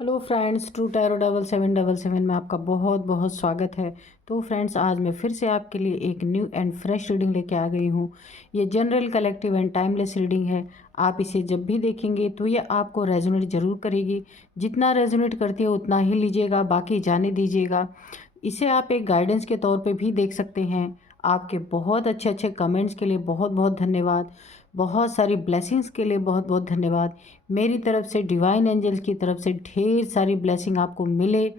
Hello friends, true tarot 7777 में आपका बहुत बहुत स्वागत है। तो फ्रेंड्स, आज मैं फिर से आपके लिए एक न्यू एंड फ्रेश रीडिंग लेके आ गई हूँ। ये general, collective and timeless reading है। आप इसे जब भी देखेंगे तो ये आपको रेजोनेट ज़रूर करेगी। जितना रेजोनेट करती है उतना ही लीजिएगा, बाकी जाने दीजिएगा। इसे आप एक गाइडेंस के तौर पे भी देख सकते हैं। आपके बहुत अच्छे अच्छे कमेंट्स के लिए बहुत बहुत धन्यवाद। बहुत सारी ब्लेसिंग्स के लिए बहुत बहुत धन्यवाद। मेरी तरफ से, डिवाइन एंजल्स की तरफ से ढेर सारी ब्लेसिंग आपको मिले।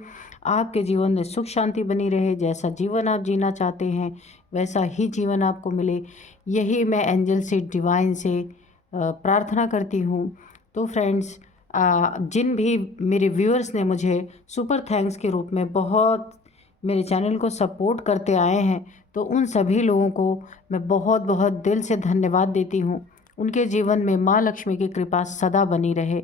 आपके जीवन में सुख शांति बनी रहे। जैसा जीवन आप जीना चाहते हैं वैसा ही जीवन आपको मिले, यही मैं एंजल से, डिवाइन से प्रार्थना करती हूँ। तो फ्रेंड्स, जिन भी मेरे व्यूअर्स ने मुझे सुपर थैंक्स के रूप में बहुत मेरे चैनल को सपोर्ट करते आए हैं, तो उन सभी लोगों को मैं बहुत बहुत दिल से धन्यवाद देती हूँ। उनके जीवन में माँ लक्ष्मी की कृपा सदा बनी रहे।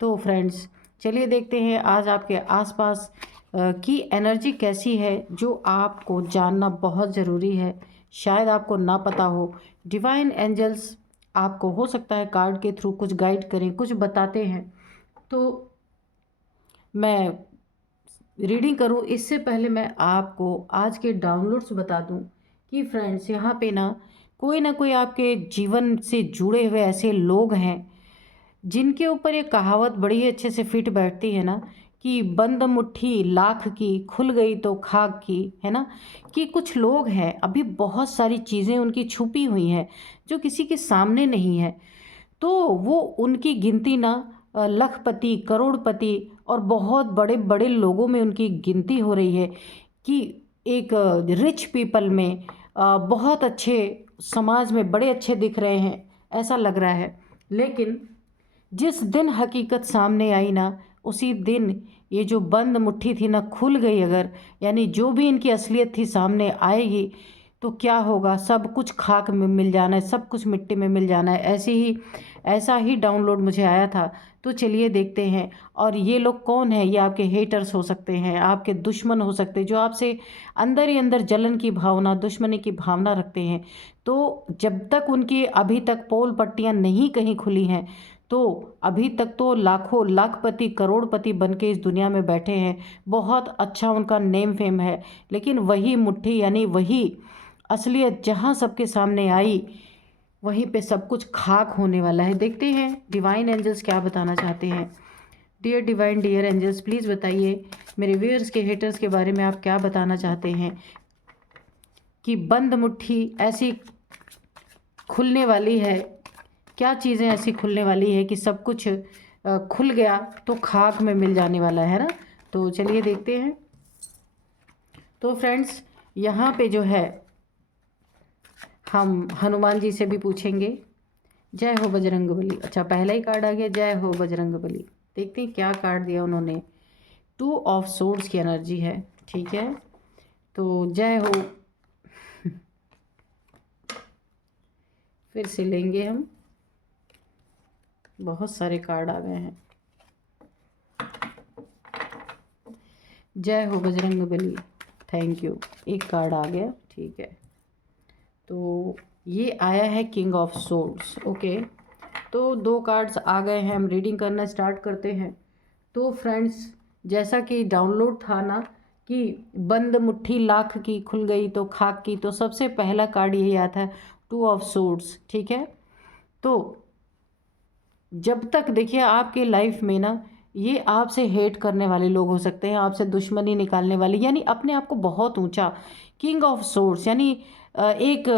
तो फ्रेंड्स, चलिए देखते हैं आज आपके आसपास की एनर्जी कैसी है, जो आपको जानना बहुत ज़रूरी है। शायद आपको ना पता हो। डिवाइन एंजल्स आपको हो सकता है कार्ड के थ्रू कुछ गाइड करें, कुछ बताते हैं। तो मैं रीडिंग करूं इससे पहले मैं आपको आज के डाउनलोड्स बता दूं कि फ्रेंड्स, यहाँ पे ना कोई आपके जीवन से जुड़े हुए ऐसे लोग हैं जिनके ऊपर ये कहावत बड़ी ही अच्छे से फिट बैठती है ना, कि बंद मुट्ठी लाख की, खुल गई तो खाक की, है ना। कि कुछ लोग हैं, अभी बहुत सारी चीज़ें उनकी छुपी हुई हैं जो किसी के सामने नहीं है। तो वो उनकी गिनती लखपति, करोड़पति और बहुत बड़े बड़े लोगों में उनकी गिनती हो रही है, कि एक रिच पीपल में, बहुत अच्छे समाज में बड़े अच्छे दिख रहे हैं, ऐसा लग रहा है। लेकिन जिस दिन हकीकत सामने आई ना, उसी दिन ये जो बंद मुट्ठी थी ना, खुल गई। अगर यानी जो भी इनकी असलियत थी सामने आएगी तो क्या होगा, सब कुछ खाक में मिल जाना है, सब कुछ मिट्टी में मिल जाना है। ऐसा ही डाउनलोड मुझे आया था। तो चलिए देखते हैं। और ये लोग कौन है? ये आपके हेटर्स हो सकते हैं, आपके दुश्मन हो सकते हैं, जो आपसे अंदर ही अंदर जलन की भावना, दुश्मनी की भावना रखते हैं। तो जब तक उनकी अभी तक पोल पट्टियाँ नहीं कहीं खुली हैं, तो अभी तक तो लाखों, लाखपति, करोड़पति बन के इस दुनिया में बैठे हैं। बहुत अच्छा उनका नेम फेम है। लेकिन वही मुट्ठी, यानी वही असलियत जहाँ सबके सामने आई, वहीं पे सब कुछ खाक होने वाला है। देखते हैं डिवाइन एंजल्स क्या बताना चाहते हैं। Dear divine, dear angels, please बताइए मेरे व्यूअर्स के, हेटर्स के बारे में आप क्या बताना चाहते हैं। कि बंद मुट्ठी ऐसी खुलने वाली है, क्या चीज़ें ऐसी खुलने वाली है कि सब कुछ खुल गया तो खाक में मिल जाने वाला है ना। तो चलिए देखते हैं। तो फ्रेंड्स, यहाँ पे जो है, हम हनुमान जी से भी पूछेंगे। जय हो बजरंग बली। अच्छा, पहला ही कार्ड आ गया, जय हो बजरंग बली। देखते हैं क्या कार्ड दिया उन्होंने। 2 ऑफ सोर्ड्स की एनर्जी है, ठीक है। तो जय हो। फिर से लेंगे हम, बहुत सारे कार्ड आ गए हैं। जय हो बजरंग बली, थैंक यू। एक कार्ड आ गया, ठीक है। तो ये आया है किंग ऑफ सोर्ड्स, ओके। तो 2 कार्ड्स आ गए हैं, हम रीडिंग करना स्टार्ट करते हैं। तो फ्रेंड्स, जैसा कि डाउनलोड था ना, कि बंद मुट्ठी लाख की, खुल गई तो खाक की, तो सबसे पहला कार्ड यही आता है, 2 ऑफ सोर्ड्स, ठीक है। तो जब तक, देखिए, आपके लाइफ में ना, ये आपसे हेट करने वाले लोग हो सकते हैं, आपसे दुश्मनी निकालने वाले, यानी अपने आप को बहुत ऊंचा, किंग ऑफ सोर्स, यानी एक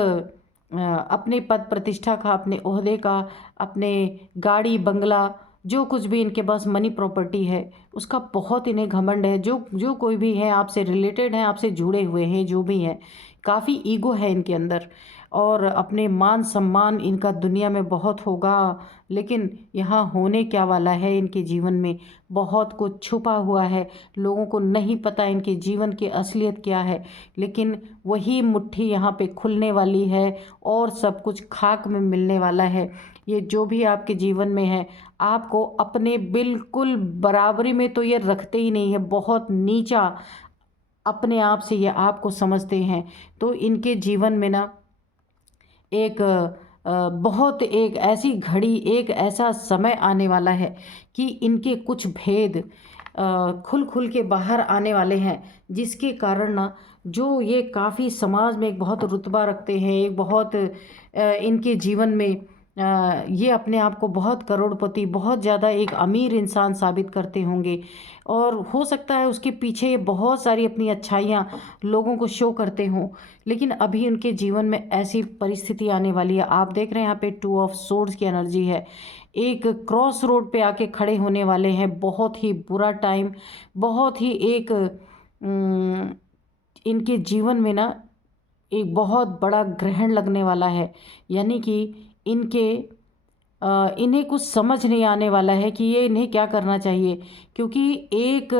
अपने पद प्रतिष्ठा का, अपने ओहदे का, अपने गाड़ी बंगला, जो कुछ भी इनके पास मनी प्रॉपर्टी है, उसका बहुत इन्हें घमंड है। जो जो कोई भी है, आपसे रिलेटेड हैं, आपसे जुड़े हुए हैं, जो भी हैं, काफ़ी ईगो है इनके अंदर। और अपने मान सम्मान इनका दुनिया में बहुत होगा। लेकिन यहाँ होने क्या वाला है, इनके जीवन में बहुत कुछ छुपा हुआ है। लोगों को नहीं पता इनके जीवन की असलियत क्या है। लेकिन वही मुट्ठी यहाँ पे खुलने वाली है और सब कुछ खाक में मिलने वाला है। ये जो भी आपके जीवन में है, आपको अपने बिल्कुल बराबरी में तो ये रखते ही नहीं है, बहुत नीचा अपने आप से ये आपको समझते हैं। तो इनके जीवन में ना, एक बहुत एक ऐसी घड़ी, एक ऐसा समय आने वाला है कि इनके कुछ भेद खुल खुल के बाहर आने वाले हैं, जिसके कारण ना जो ये काफ़ी समाज में एक बहुत रुतबा रखते हैं, एक बहुत इनके जीवन में ये अपने आप को बहुत करोड़पति, बहुत ज़्यादा एक अमीर इंसान साबित करते होंगे। और हो सकता है उसके पीछे ये बहुत सारी अपनी अच्छाइयाँ लोगों को शो करते हों, लेकिन अभी उनके जीवन में ऐसी परिस्थिति आने वाली है। आप देख रहे हैं यहाँ पे 2 ऑफ सोर्ड्स की एनर्जी है। एक क्रॉस रोड पे आके खड़े होने वाले हैं, बहुत ही बुरा टाइम, बहुत ही एक इनके जीवन में ना एक बहुत बड़ा ग्रहण लगने वाला है। यानी कि इनके इन्हें कुछ समझ नहीं आने वाला है कि ये इन्हें क्या करना चाहिए, क्योंकि एक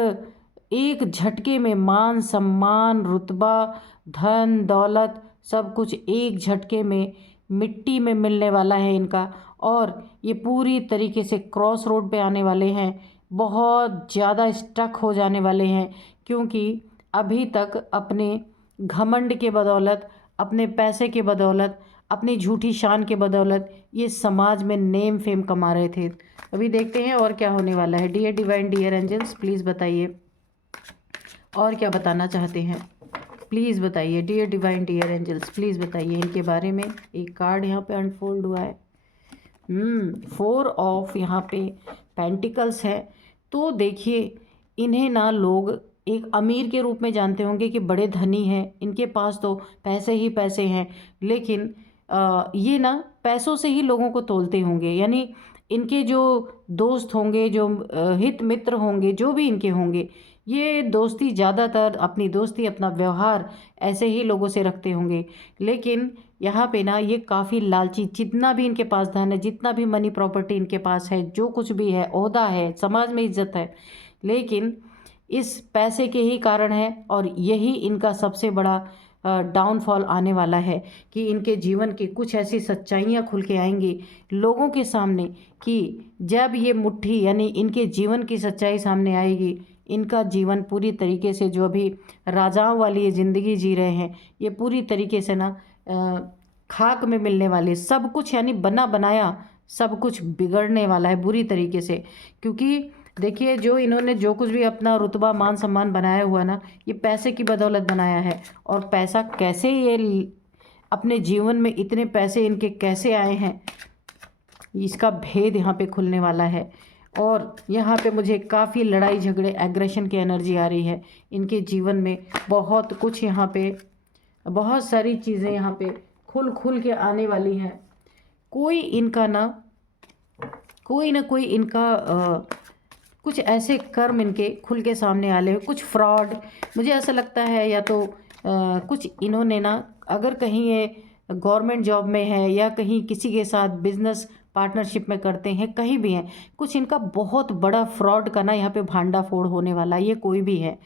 एक झटके में मान सम्मान, रुतबा, धन दौलत सब कुछ एक झटके में मिट्टी में मिलने वाला है इनका। और ये पूरी तरीके से क्रॉस रोड पे आने वाले हैं, बहुत ज़्यादा स्टक हो जाने वाले हैं, क्योंकि अभी तक अपने घमंड के बदौलत, अपने पैसे के बदौलत, अपनी झूठी शान के बदौलत ये समाज में नेम फेम कमा रहे थे। अभी देखते हैं और क्या होने वाला है। Dear divine, dear angels, please बताइए और क्या बताना चाहते हैं, प्लीज़ बताइए। Dear divine, dear angels, please बताइए इनके बारे में। एक कार्ड यहाँ पे अनफोल्ड हुआ है, 4 ऑफ यहाँ पे पेंटिकल्स है। तो देखिए, इन्हें ना लोग एक अमीर के रूप में जानते होंगे कि बड़े धनी हैं, इनके पास तो पैसे ही पैसे हैं, लेकिन ये ना पैसों से ही लोगों को तोलते होंगे। यानी इनके जो दोस्त होंगे, जो हित मित्र होंगे, जो भी इनके होंगे, ये दोस्ती ज़्यादातर अपनी दोस्ती, अपना व्यवहार ऐसे ही लोगों से रखते होंगे। लेकिन यहाँ पे ना ये काफ़ी लालची, जितना भी इनके पास धन है, जितना भी मनी प्रॉपर्टी इनके पास है, जो कुछ भी है, ओहदा है, समाज में इज्जत है, लेकिन इस पैसे के ही कारण है। और यही इनका सबसे बड़ा डाउनफॉल आने वाला है कि इनके जीवन की कुछ ऐसी सच्चाइयाँ खुल के आएंगी लोगों के सामने कि जब ये मुट्ठी यानी इनके जीवन की सच्चाई सामने आएगी, इनका जीवन पूरी तरीके से, जो अभी राजाओं वाली ये ज़िंदगी जी रहे हैं, ये पूरी तरीके से ना खाक में मिलने वाले सब कुछ, यानी बना बनाया सब कुछ बिगड़ने वाला है बुरी तरीके से। क्योंकि देखिए, जो इन्होंने जो कुछ भी अपना रुतबा मान सम्मान बनाया हुआ ना, ये पैसे की बदौलत बनाया है। और पैसा कैसे ये अपने जीवन में इतने पैसे इनके कैसे आए हैं, इसका भेद यहाँ पे खुलने वाला है। और यहाँ पे मुझे काफ़ी लड़ाई झगड़े, एग्रेशन की एनर्जी आ रही है। इनके जीवन में बहुत कुछ, यहाँ पे बहुत सारी चीज़ें यहाँ पे खुल खुल के आने वाली हैं। कोई इनका ना कोई इनका कुछ ऐसे कर्म इनके खुल के सामने आले हैं, कुछ फ्रॉड, मुझे ऐसा लगता है। या तो कुछ इन्होंने ना, अगर कहीं ये गवर्नमेंट जॉब में है या कहीं किसी के साथ बिजनेस पार्टनरशिप में करते हैं, कहीं भी हैं, कुछ इनका बहुत बड़ा फ्रॉड का ना यहाँ पे भांडा फोड़ होने वाला। ये कोई भी है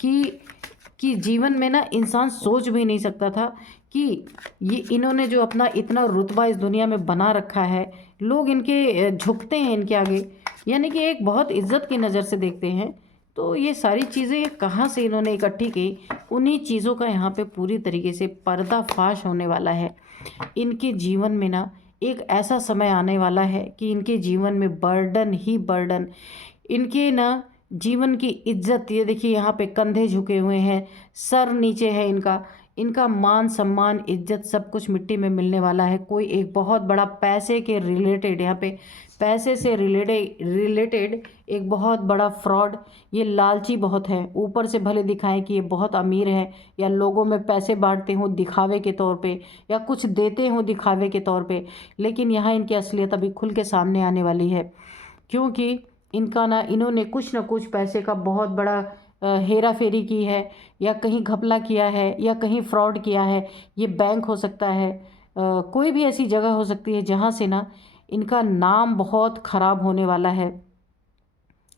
कि जीवन में ना इंसान सोच भी नहीं सकता था कि ये इन्होंने जो अपना इतना रुतबा इस दुनिया में बना रखा है, लोग इनके झुकते हैं इनके आगे, यानी कि एक बहुत इज्जत की नज़र से देखते हैं। तो ये सारी चीज़ें कहाँ से इन्होंने इकट्ठी की, उन्हीं चीज़ों का यहाँ पे पूरी तरीके से पर्दाफाश होने वाला है। इनके जीवन में ना एक ऐसा समय आने वाला है कि इनके जीवन में बर्डन ही बर्डन, इनके ना जीवन की इज्जत, ये देखिए यहाँ पे कंधे झुके हुए हैं, सर नीचे है इनका मान सम्मान, इज्जत सब कुछ मिट्टी में मिलने वाला है। कोई एक बहुत बड़ा पैसे के रिलेटेड, यहाँ पे पैसे से रिलेटेड एक बहुत बड़ा फ्रॉड, ये लालची बहुत है। ऊपर से भले दिखाएं कि ये बहुत अमीर है, या लोगों में पैसे बांटते हों दिखावे के तौर पे, या कुछ देते हों दिखावे के तौर पे, लेकिन यहाँ इनकी असलियत अभी खुल के सामने आने वाली है। क्योंकि इनका ना, इन्होंने कुछ ना कुछ पैसे का बहुत बड़ा हेरा फेरी की है, या कहीं घपला किया है, या कहीं फ्रॉड किया है। ये बैंक हो सकता है, कोई भी ऐसी जगह हो सकती है जहाँ से ना इनका नाम बहुत ख़राब होने वाला है।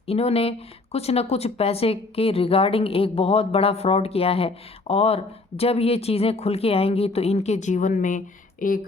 इन्होंने कुछ न कुछ पैसे के रिगार्डिंग एक बहुत बड़ा फ्रॉड किया है, और जब ये चीज़ें खुल के आएंगी तो इनके जीवन में एक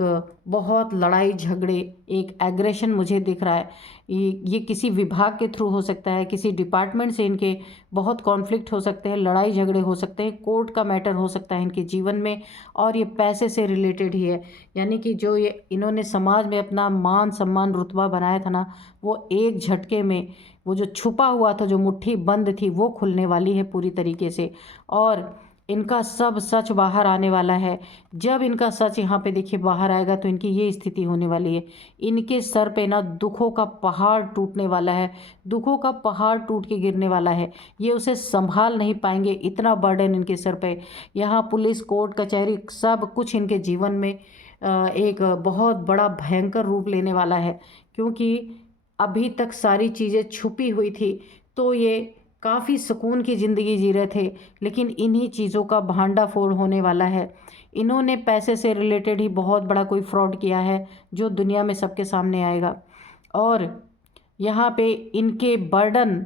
बहुत लड़ाई झगड़े, एक एग्रेशन मुझे दिख रहा है। ये किसी विभाग के थ्रू हो सकता है, किसी डिपार्टमेंट से इनके बहुत कॉन्फ्लिक्ट हो सकते हैं, लड़ाई झगड़े हो सकते हैं, कोर्ट का मैटर हो सकता है इनके जीवन में, और ये पैसे से रिलेटेड ही है। यानी कि जो ये इन्होंने समाज में अपना मान सम्मान रुतबा बनाया था ना, वो एक झटके में, वो जो छुपा हुआ था, जो मुट्ठी बंद थी, वो खुलने वाली है पूरी तरीके से, और इनका सब सच बाहर आने वाला है। जब इनका सच यहाँ पे देखिए बाहर आएगा तो इनकी ये स्थिति होने वाली है। इनके सर पे ना दुखों का पहाड़ टूटने वाला है, दुखों का पहाड़ टूट के गिरने वाला है। ये उसे संभाल नहीं पाएंगे, इतना बर्डन इनके सर पे। यहाँ पुलिस, कोर्ट कचहरी, सब कुछ इनके जीवन में एक बहुत बड़ा भयंकर रूप लेने वाला है, क्योंकि अभी तक सारी चीज़ें छुपी हुई थी, तो ये काफ़ी सुकून की ज़िंदगी जी रहे थे, लेकिन इन्हीं चीज़ों का भांडाफोड़ होने वाला है। इन्होंने पैसे से रिलेटेड ही बहुत बड़ा कोई फ्रॉड किया है, जो दुनिया में सबके सामने आएगा। और यहाँ पे इनके बर्डन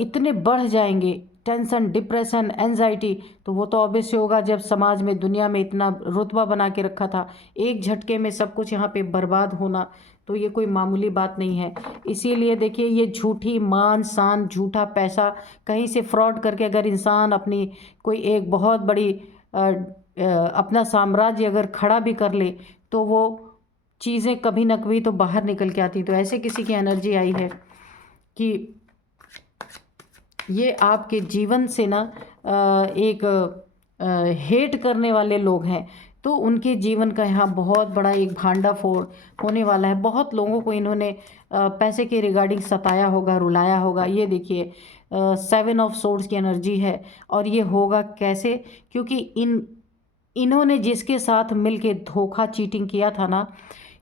इतने बढ़ जाएंगे, टेंशन, डिप्रेशन, एंजाइटी, तो वो तो ऑब्वियस होगा जब समाज में, दुनिया में इतना रुतबा बना के रखा था, एक झटके में सब कुछ यहाँ पे बर्बाद होना, तो ये कोई मामूली बात नहीं है। इसीलिए देखिए, ये झूठी मान शान, झूठा पैसा, कहीं से फ्रॉड करके अगर इंसान अपनी कोई एक बहुत बड़ी अपना साम्राज्य अगर खड़ा भी कर ले, तो वो चीज़ें कभी न कभी तो बाहर निकल के आती। तो ऐसे किसी की एनर्जी आई है कि ये आपके जीवन से ना एक हेट करने वाले लोग हैं, तो उनके जीवन का यहाँ बहुत बड़ा एक भांडाफोड़ होने वाला है। बहुत लोगों को इन्होंने पैसे के रिगार्डिंग सताया होगा, रुलाया होगा। ये देखिए, 7 ऑफ सोर्ड्स की एनर्जी है, और ये होगा कैसे? क्योंकि इन्होंने जिसके साथ मिलके धोखा, चीटिंग किया था ना,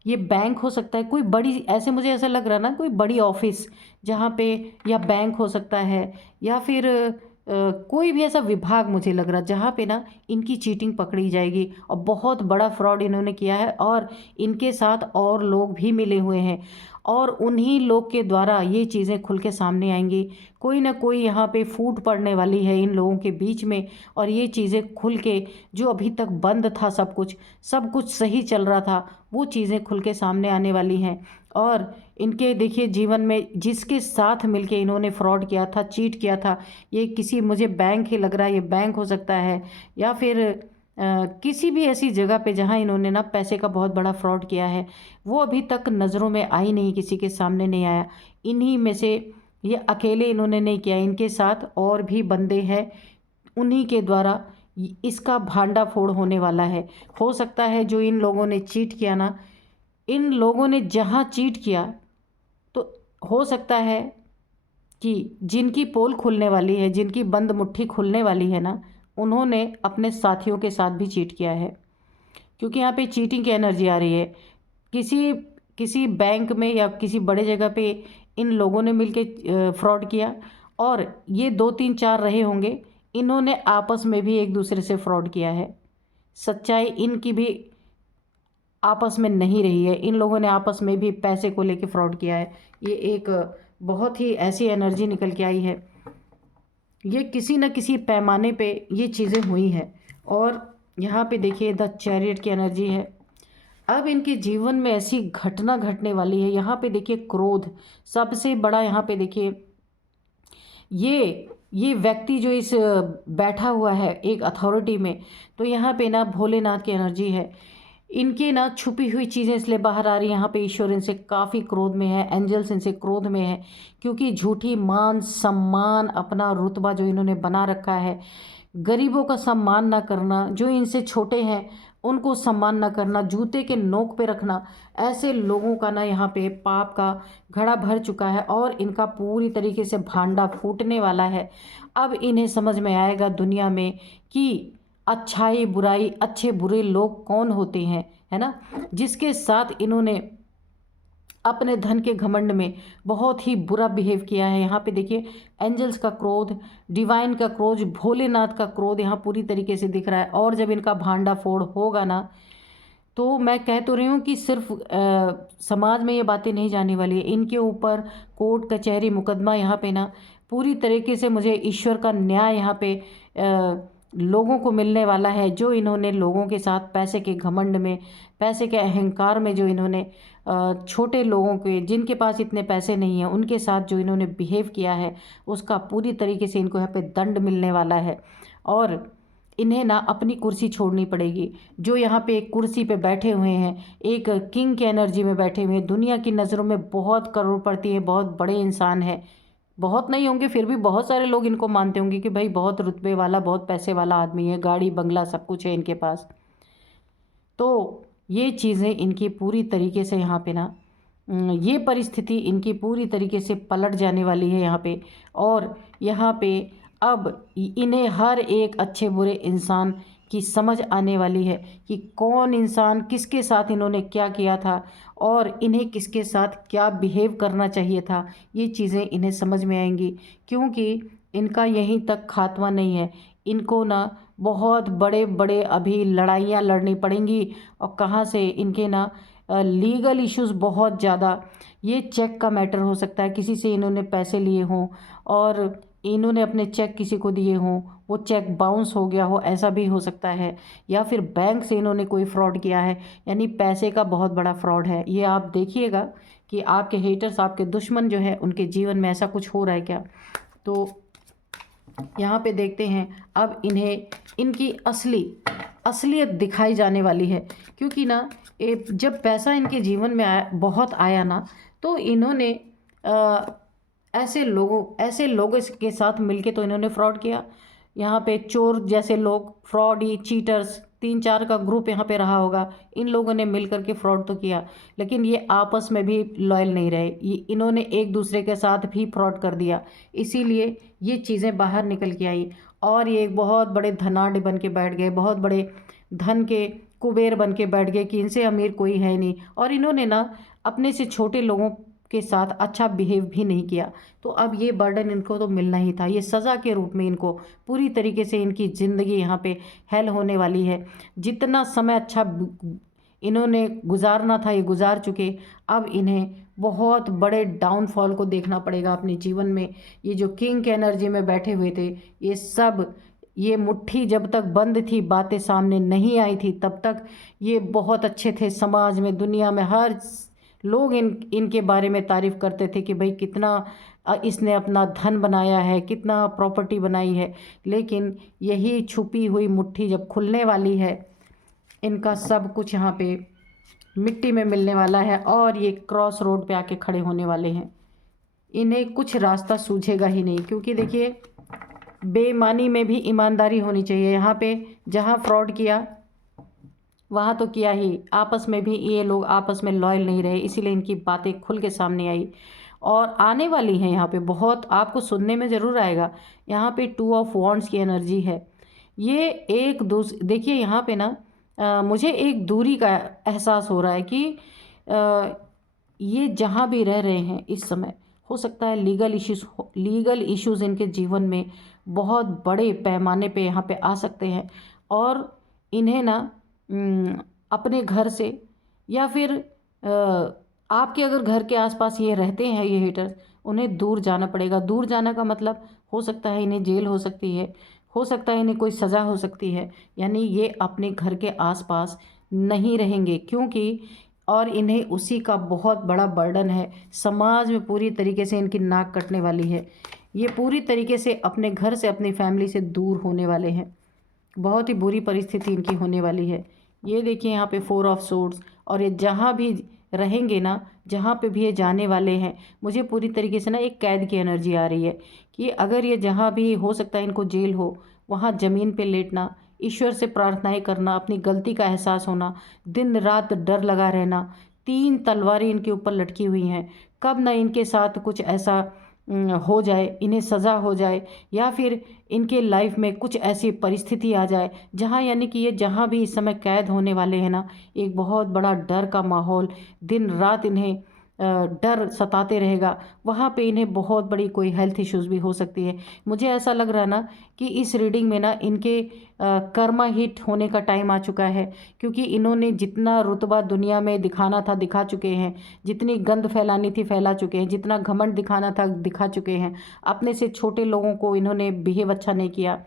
ये बैंक हो सकता है, कोई बड़ी, ऐसे मुझे ऐसा लग रहा ना, कोई बड़ी ऑफिस जहाँ पे, या बैंक हो सकता है, या फिर कोई भी ऐसा विभाग मुझे लग रहा जहाँ पे ना इनकी चीटिंग पकड़ी जाएगी, और बहुत बड़ा फ्रॉड इन्होंने किया है, और इनके साथ और लोग भी मिले हुए हैं, और उन्हीं लोग के द्वारा ये चीज़ें खुल के सामने आएंगी। कोई ना कोई यहाँ पे फूट पड़ने वाली है इन लोगों के बीच में, और ये चीज़ें खुल के, जो अभी तक बंद था सब कुछ सही चल रहा था, वो चीज़ें खुल के सामने आने वाली हैं। और इनके देखिए जीवन में जिसके साथ मिलके इन्होंने फ्रॉड किया था, चीट किया था, ये किसी, मुझे बैंक ही लग रहा है, ये बैंक हो सकता है, या फिर किसी भी ऐसी जगह पे जहाँ इन्होंने ना पैसे का बहुत बड़ा फ्रॉड किया है, वो अभी तक नज़रों में आई नहीं, किसी के सामने नहीं आया। इन्हीं में से, ये अकेले इन्होंने नहीं किया, इनके साथ और भी बंदे हैं, उन्हीं के द्वारा इसका भांडाफोड़ होने वाला है। हो सकता है जो इन लोगों ने चीट किया ना, इन लोगों ने जहाँ चीट किया, तो हो सकता है कि जिनकी पोल खुलने वाली है, जिनकी बंद मुट्ठी खुलने वाली है ना, उन्होंने अपने साथियों के साथ भी चीट किया है, क्योंकि यहाँ पे चीटिंग की एनर्जी आ रही है। किसी किसी बैंक में या किसी बड़े जगह पे इन लोगों ने मिलके फ्रॉड किया, और ये 2 3 4 रहे होंगे, इन्होंने आपस में भी एक दूसरे से फ्रॉड किया है। सच्चाई इनकी भी आपस में नहीं रही है, इन लोगों ने आपस में भी पैसे को लेके फ्रॉड किया है। ये एक बहुत ही ऐसी एनर्जी निकल के आई है, ये किसी न किसी पैमाने पे ये चीज़ें हुई हैं। और यहाँ पे देखिए द चैरियट की एनर्जी है। अब इनके जीवन में ऐसी घटना घटने वाली है। यहाँ पे देखिए क्रोध सबसे बड़ा, यहाँ पे देखिए ये व्यक्ति जो इस बैठा हुआ है एक अथॉरिटी में, तो यहाँ पे ना भोलेनाथ की एनर्जी है। इनकी ना छुपी हुई चीज़ें इसलिए बाहर आ रही हैं। यहाँ पे ईश्वर इनसे काफ़ी क्रोध में है, एंजल्स इनसे क्रोध में है, क्योंकि झूठी मान सम्मान, अपना रुतबा जो इन्होंने बना रखा है, गरीबों का सम्मान ना करना, जो इनसे छोटे हैं उनको सम्मान ना करना, जूते के नोक पे रखना, ऐसे लोगों का ना यहाँ पे पाप का घड़ा भर चुका है, और इनका पूरी तरीके से भांडा फूटने वाला है। अब इन्हें समझ में आएगा दुनिया में कि अच्छाई बुराई, अच्छे बुरे लोग कौन होते हैं, है ना। जिसके साथ इन्होंने अपने धन के घमंड में बहुत ही बुरा बिहेव किया है। यहाँ पे देखिए एंजल्स का क्रोध, डिवाइन का क्रोध, भोलेनाथ का क्रोध यहाँ पूरी तरीके से दिख रहा है। और जब इनका भांडा फोड़ होगा ना, तो मैं कह तो रही हूँ कि सिर्फ समाज में ये बातें नहीं जाने वाली है, इनके ऊपर कोर्ट कचहरी मुकदमा यहाँ पे ना पूरी तरीके से, मुझे ईश्वर का न्याय यहाँ पे लोगों को मिलने वाला है, जो इन्होंने लोगों के साथ पैसे के घमंड में, पैसे के अहंकार में, जो इन्होंने छोटे लोगों के, जिनके पास इतने पैसे नहीं हैं, उनके साथ जो इन्होंने बिहेव किया है, उसका पूरी तरीके से इनको यहाँ पे दंड मिलने वाला है। और इन्हें ना अपनी कुर्सी छोड़नी पड़ेगी। जो यहाँ पे एक कुर्सी पे बैठे हुए हैं, एक किंग की एनर्जी में बैठे हुए हैं, दुनिया की नज़रों में बहुत करोड़पति है, बहुत बड़े इंसान है, बहुत नहीं होंगे फिर भी बहुत सारे लोग इनको मानते होंगे कि भाई बहुत रुतबे वाला, बहुत पैसे वाला आदमी है, गाड़ी बंगला सब कुछ है इनके पास। तो ये चीज़ें इनकी पूरी तरीके से यहाँ पे ना, ये परिस्थिति इनकी पूरी तरीके से पलट जाने वाली है यहाँ पे। और यहाँ पे अब इन्हें हर एक अच्छे बुरे इंसान की समझ आने वाली है कि कौन इंसान किसके साथ इन्होंने क्या किया था और इन्हें किसके साथ क्या बिहेव करना चाहिए था। ये चीज़ें इन्हें समझ में आएंगी, क्योंकि इनका यहीं तक खात्मा नहीं है। इनको ना बहुत बड़े बड़े अभी लड़ाइयाँ लड़नी पड़ेंगी। और कहाँ से इनके ना लीगल इश्यूज़ बहुत ज़्यादा, ये चेक का मैटर हो सकता है, किसी से इन्होंने पैसे लिए हों और इन्होंने अपने चेक किसी को दिए हों, वो चेक बाउंस हो गया हो, ऐसा भी हो सकता है। या फिर बैंक से इन्होंने कोई फ्रॉड किया है, यानी पैसे का बहुत बड़ा फ्रॉड है ये। आप देखिएगा कि आपके हेटर्स, आपके दुश्मन जो है, उनके जीवन में ऐसा कुछ हो रहा है क्या। तो यहाँ पे देखते हैं अब इन्हें इनकी असलियत दिखाई जाने वाली है। क्योंकि ना जब पैसा इनके जीवन में बहुत आया ना, तो इन्होंने ऐसे लोगों के साथ मिलके तो इन्होंने फ्रॉड किया। यहाँ पे चोर जैसे लोग, फ्रॉडी, चीटर्स, 3-4 का ग्रुप यहाँ पे रहा होगा। इन लोगों ने मिल करके फ्रॉड तो किया, लेकिन ये आपस में भी लॉयल नहीं रहे। ये इन्होंने एक दूसरे के साथ भी फ्रॉड कर दिया, इसीलिए ये चीज़ें बाहर निकल के आई। और ये एक बहुत बड़े धनाढ़ बन के बैठ गए, बहुत बड़े धन के कुबेर बन के बैठ गए कि इनसे अमीर कोई है नहीं। और इन्होंने ना अपने से छोटे लोगों के साथ अच्छा बिहेव भी नहीं किया। तो अब ये बर्डन इनको तो मिलना ही था, ये सज़ा के रूप में इनको पूरी तरीके से इनकी ज़िंदगी यहाँ पे हेल होने वाली है। जितना समय अच्छा इन्होंने गुजारना था ये गुजार चुके। अब इन्हें बहुत बड़े डाउनफॉल को देखना पड़ेगा अपने जीवन में। ये जो किंग के एनर्जी में बैठे हुए थे, ये सब, ये मुट्ठी जब तक बंद थी, बातें सामने नहीं आई थी, तब तक ये बहुत अच्छे थे। समाज में, दुनिया में हर लोग इनके बारे में तारीफ़ करते थे कि भाई कितना इसने अपना धन बनाया है, कितना प्रॉपर्टी बनाई है। लेकिन यही छुपी हुई मुट्ठी जब खुलने वाली है, इनका सब कुछ यहाँ पे मिट्टी में मिलने वाला है और ये क्रॉस रोड पे आके खड़े होने वाले हैं। इन्हें कुछ रास्ता सूझेगा ही नहीं, क्योंकि देखिए बेईमानी में भी ईमानदारी होनी चाहिए। यहाँ पे जहाँ फ्रॉड किया वहाँ तो किया ही, आपस में भी ये लोग आपस में लॉयल नहीं रहे, इसीलिए इनकी बातें खुल के सामने आई और आने वाली हैं। यहाँ पे बहुत आपको सुनने में ज़रूर आएगा। यहाँ पे 2 ऑफ वॉन्ड्स की एनर्जी है। ये एक देखिए यहाँ पे ना मुझे एक दूरी का एहसास हो रहा है कि ये जहाँ भी रह रहे हैं इस समय, हो सकता है लीगल इश्यूज़ इनके जीवन में बहुत बड़े पैमाने पे यहाँ पे आ सकते हैं। और इन्हें ना अपने घर से, या फिर आपके अगर घर के आसपास ये रहते हैं ये हेटर्स, उन्हें दूर जाना पड़ेगा। दूर जाना का मतलब हो सकता है इन्हें जेल हो सकती है, हो सकता है इन्हें कोई सज़ा हो सकती है। यानी ये अपने घर के आसपास नहीं रहेंगे, क्योंकि और इन्हें उसी का बहुत बड़ा बर्डन है। समाज में पूरी तरीके से इनकी नाक कटने वाली है। ये पूरी तरीके से अपने घर से, अपनी फैमिली से दूर होने वाले हैं। बहुत ही बुरी परिस्थिति इनकी होने वाली है। ये देखिए यहाँ पे 4 ऑफ सोर्ड्स, और ये जहाँ भी रहेंगे ना, जहाँ पे भी ये जाने वाले हैं, मुझे पूरी तरीके से ना एक कैद की एनर्जी आ रही है कि अगर ये जहाँ भी, हो सकता है इनको जेल हो, वहाँ ज़मीन पे लेटना, ईश्वर से प्रार्थनाएं करना, अपनी गलती का एहसास होना, दिन रात डर लगा रहना। 3 तलवारें इनके ऊपर लटकी हुई हैं। कब ना इनके साथ कुछ ऐसा हो जाए, इन्हें सज़ा हो जाए, या फिर इनके लाइफ में कुछ ऐसी परिस्थिति आ जाए जहाँ, यानी कि ये जहाँ भी इस समय कैद होने वाले हैं ना, एक बहुत बड़ा डर का माहौल, दिन रात इन्हें डर सताते रहेगा। वहाँ पे इन्हें बहुत बड़ी कोई हेल्थ इश्यूज़ भी हो सकती है। मुझे ऐसा लग रहा है ना कि इस रीडिंग में ना इनके कर्मा हिट होने का टाइम आ चुका है, क्योंकि इन्होंने जितना रुतबा दुनिया में दिखाना था दिखा चुके हैं, जितनी गंद फैलानी थी फैला चुके हैं, जितना घमंड दिखाना था दिखा चुके हैं। अपने से छोटे लोगों को इन्होंने बिहेव अच्छा नहीं किया।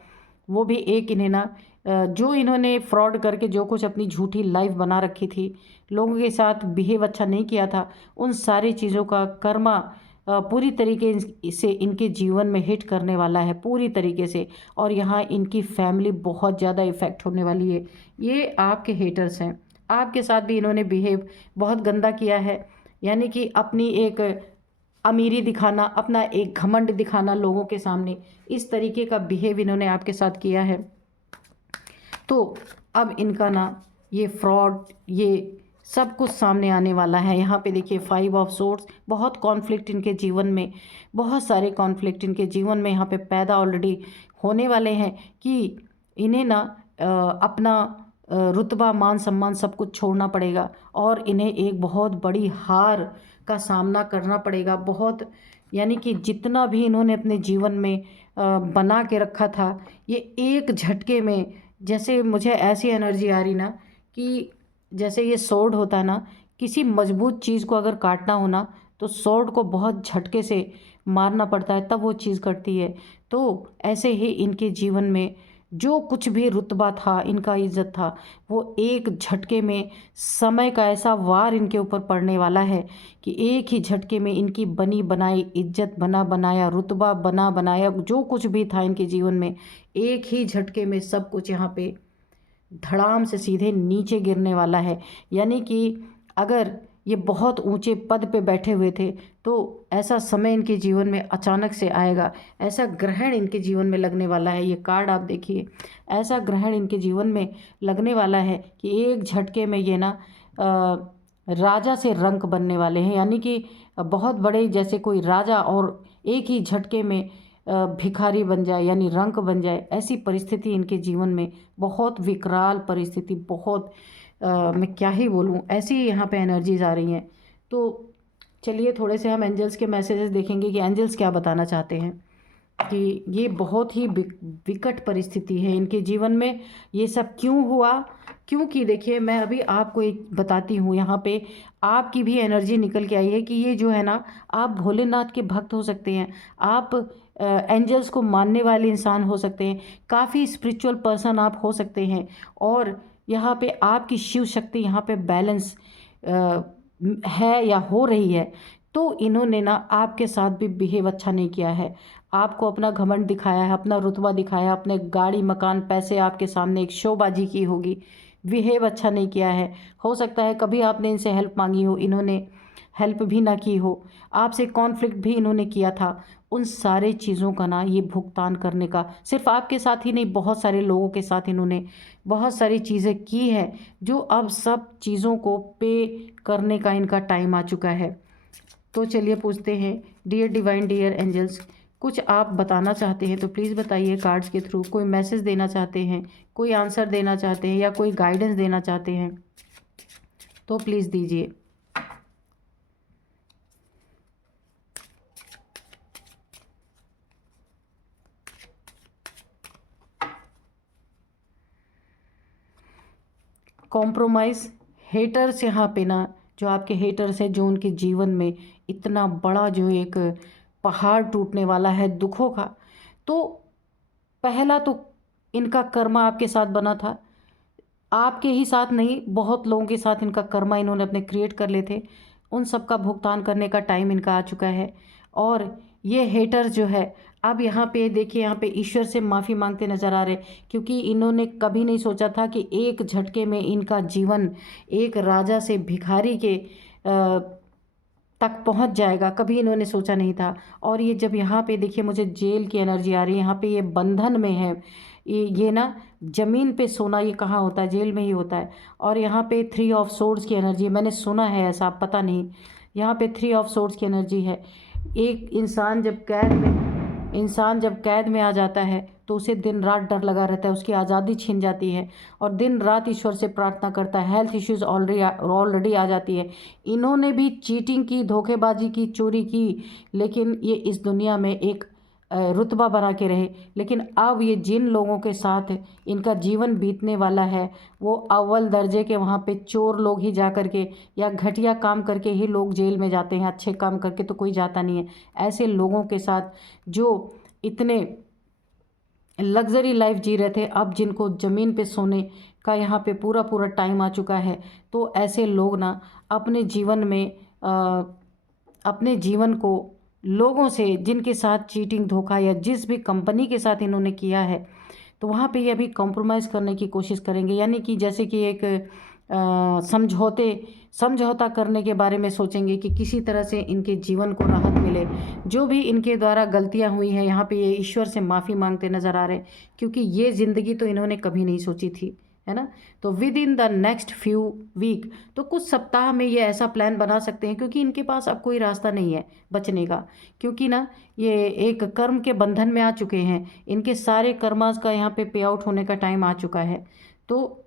वो भी एक इन्हें ना जो इन्होंने फ्रॉड करके जो कुछ अपनी झूठी लाइफ बना रखी थी, लोगों के साथ बिहेव अच्छा नहीं किया था, उन सारी चीज़ों का कर्मा पूरी तरीके से इनके जीवन में हिट करने वाला है पूरी तरीके से। और यहाँ इनकी फैमिली बहुत ज़्यादा इफ़ेक्ट होने वाली है। ये आपके हेटर्स हैं, आपके साथ भी इन्होंने बिहेव बहुत गंदा किया है। यानी कि अपनी एक अमीरी दिखाना, अपना एक घमंड दिखाना लोगों के सामने, इस तरीके का बिहेव इन्होंने आपके साथ किया है। तो अब इनका ना ये फ्रॉड, ये सब कुछ सामने आने वाला है। यहाँ पे देखिए 5 ऑफ सोर्ड्स, बहुत कॉन्फ्लिक्ट इनके जीवन में, बहुत सारे कॉन्फ्लिक्ट इनके जीवन में यहाँ पे पैदा ऑलरेडी होने वाले हैं कि इन्हें ना अपना रुतबा, मान सम्मान सब कुछ छोड़ना पड़ेगा और इन्हें एक बहुत बड़ी हार का सामना करना पड़ेगा। बहुत, यानी कि जितना भी इन्होंने अपने जीवन में बना के रखा था, ये एक झटके में, जैसे मुझे ऐसी एनर्जी आ रही ना कि जैसे ये स्वॉर्ड होता है ना, किसी मजबूत चीज़ को अगर काटना हो ना तो स्वॉर्ड को बहुत झटके से मारना पड़ता है, तब वो चीज़ कटती है। तो ऐसे ही इनके जीवन में जो कुछ भी रुतबा था, इनका इज्जत था, वो एक झटके में समय का ऐसा वार इनके ऊपर पड़ने वाला है कि एक ही झटके में इनकी बनी बनाई इज्जत, बना बनाया रुतबा, बना बनाया जो कुछ भी था इनके जीवन में, एक ही झटके में सब कुछ यहाँ पे धड़ाम से सीधे नीचे गिरने वाला है। यानी कि अगर ये बहुत ऊंचे पद पे बैठे हुए थे तो ऐसा समय इनके जीवन में अचानक से आएगा, ऐसा ग्रहण इनके जीवन में लगने वाला है। ये कार्ड आप देखिए, ऐसा ग्रहण इनके जीवन में लगने वाला है कि एक झटके में ये ना राजा से रंक बनने वाले हैं। यानी कि बहुत बड़े, जैसे कोई राजा और एक ही झटके में भिखारी बन जाए, यानी रंक बन जाए, ऐसी परिस्थिति इनके जीवन में, बहुत विकराल परिस्थिति, बहुत मैं क्या ही बोलूँ, ऐसी यहाँ पे एनर्जीज आ रही हैं। तो चलिए थोड़े से हम एंजल्स के मैसेजेस देखेंगे कि एंजल्स क्या बताना चाहते हैं। कि ये बहुत ही विकट परिस्थिति है इनके जीवन में। ये सब क्यों हुआ? क्योंकि देखिए, मैं अभी आपको एक बताती हूँ, यहाँ पे आपकी भी एनर्जी निकल के आई है कि ये जो है ना, आप भोलेनाथ के भक्त हो सकते हैं, आप एंजल्स को मानने वाले इंसान हो सकते हैं, काफ़ी स्पिरिचुअल पर्सन आप हो सकते हैं। और यहाँ पे आपकी शिव शक्ति यहाँ पे बैलेंस है या हो रही है। तो इन्होंने ना आपके साथ भी बिहेव अच्छा नहीं किया है, आपको अपना घमंड दिखाया है, अपना रुतबा दिखाया, अपने गाड़ी मकान पैसे आपके सामने एक शोबाजी की होगी, बिहेव अच्छा नहीं किया है। हो सकता है कभी आपने इनसे हेल्प मांगी हो, इन्होंने हेल्प भी ना की हो, आपसे कॉन्फ्लिक्ट भी इन्होंने किया था। उन सारे चीज़ों का ना ये भुगतान करने का, सिर्फ आपके साथ ही नहीं, बहुत सारे लोगों के साथ इन्होंने बहुत सारी चीज़ें की हैं, जो अब सब चीज़ों को पे करने का इनका टाइम आ चुका है। तो चलिए पूछते हैं, डियर डिवाइन, डियर एंजल्स, कुछ आप बताना चाहते हैं तो प्लीज़ बताइए कार्ड्स के थ्रू। कोई मैसेज देना चाहते हैं, कोई आंसर देना चाहते हैं या कोई गाइडेंस देना चाहते हैं तो प्लीज़ दीजिए। कॉम्प्रोमाइज़, हेटर्स यहाँ पे ना, जो आपके हेटर्स हैं, जो उनके जीवन में इतना बड़ा जो एक पहाड़ टूटने वाला है दुखों का। तो पहला तो इनका कर्मा आपके साथ बना था, आपके ही साथ नहीं, बहुत लोगों के साथ इनका कर्मा इन्होंने अपने क्रिएट कर लिए थे। उन सब का भुगतान करने का टाइम इनका आ चुका है। और ये हेटर्स जो है, अब यहाँ पे देखिए, यहाँ पे ईश्वर से माफ़ी मांगते नज़र आ रहे, क्योंकि इन्होंने कभी नहीं सोचा था कि एक झटके में इनका जीवन एक राजा से भिखारी के तक पहुंच जाएगा, कभी इन्होंने सोचा नहीं था। और ये जब यहाँ पे देखिए, मुझे जेल की एनर्जी आ रही है, यहाँ पे ये बंधन में है। ये ना ज़मीन पे सोना, ये कहाँ होता है? जेल में ही होता है। और यहाँ पे 3 ऑफ सोर्ड्स की एनर्जी है, मैंने सुना है ऐसा, पता नहीं। यहाँ पे 3 ऑफ सोर्ड्स की एनर्जी है। एक इंसान जब कैद में आ जाता है तो उसे दिन रात डर लगा रहता है, उसकी आज़ादी छीन जाती है और दिन रात ईश्वर से प्रार्थना करता है, हेल्थ इश्यूज़ ऑलरेडी आ जाती है। इन्होंने भी चीटिंग की, धोखेबाजी की, चोरी की, लेकिन ये इस दुनिया में एक रुतबा बना के रहे। लेकिन अब ये जिन लोगों के साथ इनका जीवन बीतने वाला है, वो अव्वल दर्जे के वहाँ पे चोर लोग ही जा करके, या घटिया काम करके ही लोग जेल में जाते हैं, अच्छे काम करके तो कोई जाता नहीं है। ऐसे लोगों के साथ जो इतने लग्जरी लाइफ जी रहे थे, अब जिनको ज़मीन पे सोने का यहाँ पे पूरा पूरा टाइम आ चुका है, तो ऐसे लोग ना अपने जीवन में अपने जीवन को लोगों से जिनके साथ चीटिंग, धोखा या जिस भी कंपनी के साथ इन्होंने किया है, तो वहाँ पे ये अभी कॉम्प्रोमाइज़ करने की कोशिश करेंगे। यानी कि जैसे कि एक समझौता करने के बारे में सोचेंगे कि किसी तरह से इनके जीवन को राहत मिले। जो भी इनके द्वारा गलतियाँ हुई हैं, यहाँ पे ये ईश्वर से माफ़ी मांगते नज़र आ रहे हैं, क्योंकि ये ज़िंदगी तो इन्होंने कभी नहीं सोची थी, है ना। तो within the next few week, तो कुछ सप्ताह में ये ऐसा प्लान बना सकते हैं, क्योंकि इनके पास अब कोई रास्ता नहीं है बचने का, क्योंकि ना ये एक कर्म के बंधन में आ चुके हैं। इनके सारे कर्मास का यहाँ पे पे आउट होने का टाइम आ चुका है। तो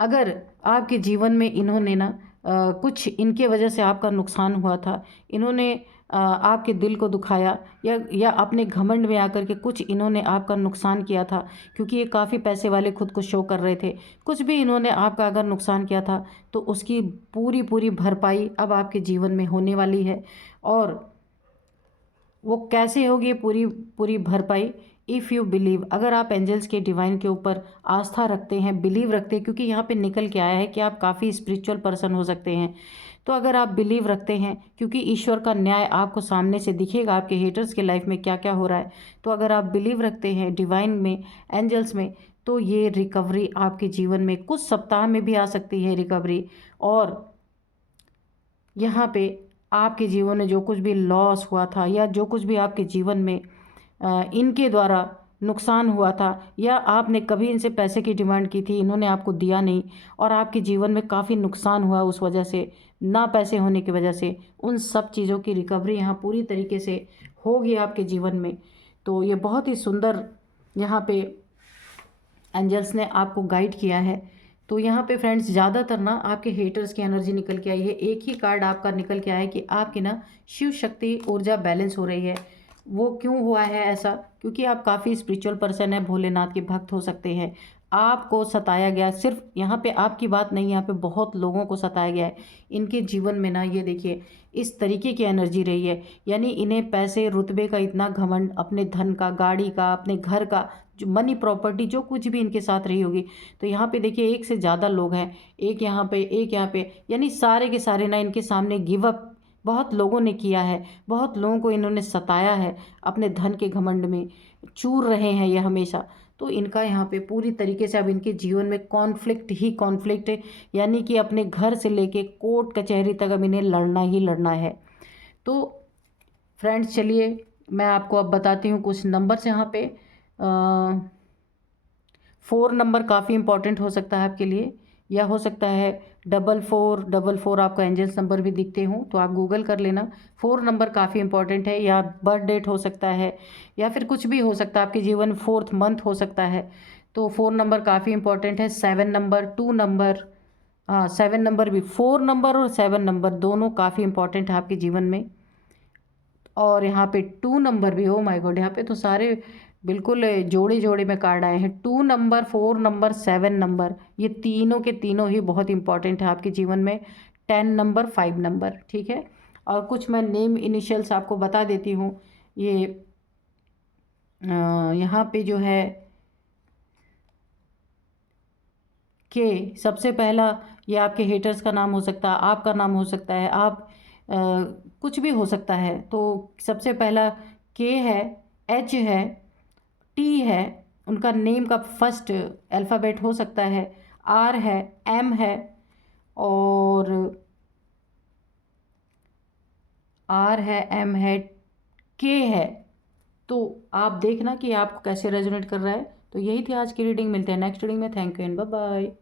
अगर आपके जीवन में इन्होंने ना कुछ इनके वजह से आपका नुकसान हुआ था, इन्होंने आपके दिल को दुखाया, या अपने घमंड में आकर के कुछ इन्होंने आपका नुकसान किया था, क्योंकि ये काफ़ी पैसे वाले खुद को शो कर रहे थे, कुछ भी इन्होंने आपका अगर नुकसान किया था, तो उसकी पूरी पूरी भरपाई अब आपके जीवन में होने वाली है। और वो कैसे होगी पूरी पूरी भरपाई? इफ़ यू बिलीव, अगर आप एंजल्स के डिवाइन के ऊपर आस्था रखते हैं, बिलीव रखते हैं, क्योंकि यहाँ पे निकल के आया है कि आप काफ़ी स्पिरिचुअल पर्सन हो सकते हैं। तो अगर आप बिलीव रखते हैं, क्योंकि ईश्वर का न्याय आपको सामने से दिखेगा, आपके हेटर्स के लाइफ में क्या क्या हो रहा है, तो अगर आप बिलीव रखते हैं डिवाइन में, एंजल्स में, तो ये रिकवरी आपके जीवन में कुछ सप्ताह में भी आ सकती है रिकवरी। और यहाँ पे आपके जीवन में जो कुछ भी लॉस हुआ था, या जो कुछ भी आपके जीवन में इनके द्वारा नुकसान हुआ था, या आपने कभी इनसे पैसे की डिमांड की थी, इन्होंने आपको दिया नहीं, और आपके जीवन में काफ़ी नुकसान हुआ उस वजह से, ना पैसे होने की वजह से, उन सब चीज़ों की रिकवरी यहाँ पूरी तरीके से होगी आपके जीवन में। तो ये बहुत ही सुंदर यहाँ पे एंजल्स ने आपको गाइड किया है। तो यहाँ पे फ्रेंड्स ज़्यादातर ना आपके हेटर्स की एनर्जी निकल के आई है। एक ही कार्ड आपका निकल के आया है कि आपकी ना शिव शक्ति ऊर्जा बैलेंस हो रही है। वो क्यों हुआ है ऐसा? क्योंकि आप काफ़ी स्पिरिचुअल पर्सन है, भोलेनाथ के भक्त हो सकते हैं। आपको सताया गया, सिर्फ यहाँ पे आपकी बात नहीं, यहाँ पे बहुत लोगों को सताया गया है। इनके जीवन में ना ये देखिए इस तरीके की एनर्जी रही है, यानी इन्हें पैसे रुतबे का इतना घमंड, अपने धन का, गाड़ी का, अपने घर का, जो मनी प्रॉपर्टी जो कुछ भी इनके साथ रही होगी। तो यहाँ पे देखिए एक से ज़्यादा लोग हैं, एक यहाँ पे, एक यहाँ पे, यानी सारे के सारे ना इनके सामने गिव अप बहुत लोगों ने किया है, बहुत लोगों को इन्होंने सताया है, अपने धन के घमंड में चूर रहे हैं ये हमेशा। तो इनका यहाँ पे पूरी तरीके से अब इनके जीवन में कॉन्फ्लिक्ट ही कॉन्फ्लिक्ट है, यानी कि अपने घर से लेके कोर्ट कचहरी तक अब इन्हें लड़ना ही लड़ना है। तो फ्रेंड्स चलिए मैं आपको अब बताती हूँ कुछ नंबर्स यहाँ पे। 4 नंबर काफ़ी इंपॉर्टेंट हो सकता है आपके लिए, या हो सकता है 4444 आपका एंजल्स नंबर भी दिखते हों, तो आप गूगल कर लेना। 4 नंबर काफ़ी इंपॉर्टेंट है, या बर्थ डेट हो सकता है, या फिर कुछ भी हो सकता है आपके जीवन में, 4th मंथ हो सकता है। तो 4 नंबर काफ़ी इंपॉर्टेंट है। 7 नंबर, 2 नंबर, हाँ 7 नंबर भी, 4 नंबर और 7 नंबर दोनों काफ़ी इंपॉर्टेंट है आपके जीवन में। और यहाँ पे 2 नंबर भी, ओ माय गॉड, यहाँ पे तो सारे बिल्कुल जोड़े जोड़े में कार्ड आए हैं। 2 नंबर, 4 नंबर, 7 नंबर, ये तीनों के तीनों ही बहुत इंपॉर्टेंट है आपके जीवन में। 10 नंबर, 5 नंबर, ठीक है। और कुछ मैं नेम इनिशियल्स आपको बता देती हूँ। ये यहाँ पे जो है के, सबसे पहला ये आपके हेटर्स का नाम हो सकता है, आपका नाम हो सकता है, आप कुछ भी हो सकता है। तो सबसे पहला के है, एच है, टी है, उनका नेम का फर्स्ट अल्फ़ाबेट हो सकता है, आर है, एम है, और आर है, एम है, के है। तो आप देखना कि आपको कैसे रेजोनेट कर रहा है। तो यही थी आज की रीडिंग, मिलते हैं नेक्स्ट रीडिंग में। Thank you and bye bye.